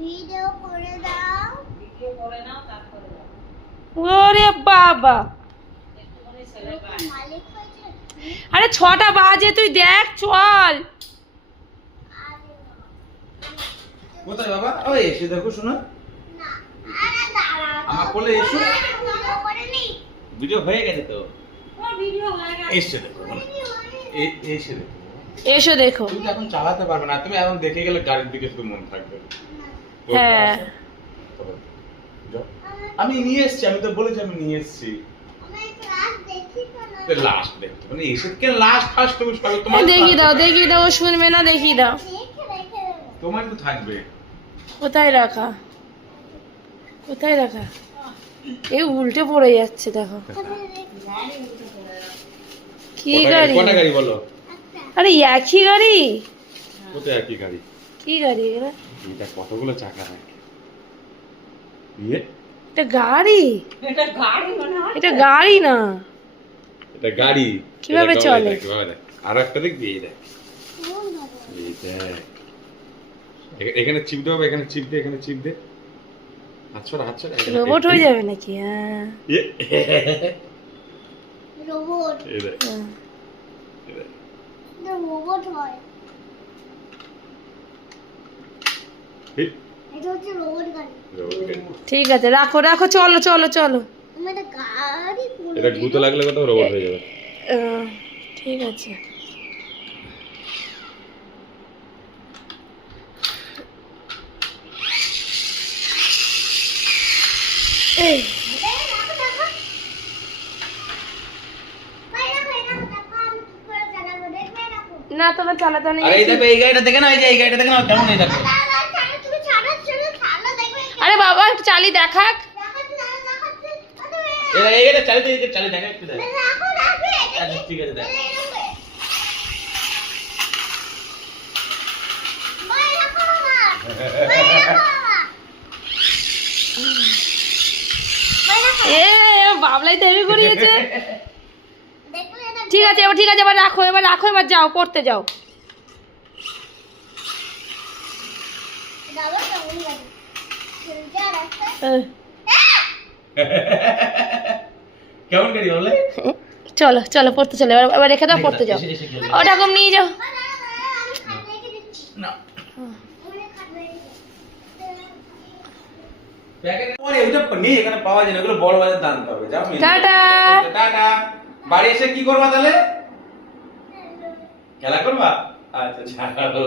Video করে দাও, video করে নাও তারপরে দাও। ওরে বাবা, একটুখানি ছেলে মালিক হয়েছে। আরে 6টা বাজে, তুই দেখ চল। কোথায় বাবা? ওই এসে দেখো শোনা। না আরে দাঁড়াও, আমার কোলে এসো। ভিডিও করে নি। ভিডিও হয়ে গেছে তো। ও ভিডিও হয়ে গেছে। এসে দেখো এসে দেখো। এসো দেখো। তুমি তো এখন চালাতে পারবে না, তুমি এখন দেখে গেলে গাড়ির দিকে শুধু মন থাকবে। হ্যাঁ যাও। আমি নিয়ে এসেছি, আমি তো বলেছি আমি নিয়ে এসেছি। আমি ক্লাস দেখি না। তো লাস্ট দেখতে মানে এসে কে লাস্ট ফার্স্ট তুমি সব তোমার দেখিয়ে দাও, ও শুনবে না, দেখিয়ে দাও। দেখে রেখে দেবো। তোমার তো থাকবে। কোথায় রাখা, কোথায় রাখা? এই উল্টে পড়ে যাচ্ছে দেখো। কি গাড়ি? কটা গাড়ি বলো? আরে একই গাড়ি। কোথায় একই গাড়ি? কি গাড়ি এগুলো? এটা কতগুলো চাকা থাকে? ইয়ে এটা গাড়ি? এটা গাড়ি মনে হয়। এটা গাড়ি না। এটা গাড়ি কিভাবে এটা চলে? কিভাবে দেখ? আরো একটা দেখবি এই দেখ। এই দেখ। এখানে চিপ দাও, এখানে চিপ দে, এখানে চিপ দে। আচ্ছা আচ্ছা। রোবট হয়ে যাবে নাকি? হ্যাঁ রোবট। এই দেখ। হ্যাঁ। এই দেখ। এটা রোবট হয়। এই এটা হচ্ছে রোবট গাড়ি। রোবট গাড়ি। ঠিক আছে, রাখো রাখো, চলো চলো চলো। আমি একটা গাড়ি বলে এটা গুঁতো লাগলে কোথাও রোবট হয়ে যাবে। ঠিক আছে। এই দেখো দেখো। বাইরে বাইরে দেখো আমি কি করে চালাবো, দেখবে দেখো। না, তোমার চালাতে নেই। আরে এই দেখো, এই গাড়িটা দেখে না, এই গাড়িটা দেখে না কেমন এই দেখো। দাঁড়া ছাড়ো, তুমি ছাড়ো ছাড়ো ছাড়ো দেখবে। আরে বাবা, একটু চালিয়ে দেখাক। দেখাচ্ছি দাঁড়া দেখাচ্ছি। এই গাড়িটা চালিয়ে দেখা একটু দেখ। রাখো রাখবে। আচ্ছা ঠিক আছে দেখ। বাইরে রাখো বাবা। বাইরে রাখো বাবা। বাইরে রাখো। এ বাবলাই তো হেভি করিয়েছে। দেখলে এটা ঠিক আছে, এবার রাখো, এবার যাও, পড়তে যাও। দাও কেমন লাগে। যা রাখো। কেমন গাড়ি বলে? চলো চলো, পড়তে চলো, এবার রেখে দাও, পড়তে যাও। ওটা কম নিয়ে যাও। আমি খাট রেখে দিচ্ছি। না। আমি খাট রেখে দিচ্ছি। প্যাকেট পরে ওইটা নেই, এখানে পাওয়া যায় না, ওগুলো বড় বাজার দাম পাবে। যাও টাটা। টাটা। বাড়ি এসে কি করবা তাহলে? খেলা করবা? আচ্ছা ছাড়ো।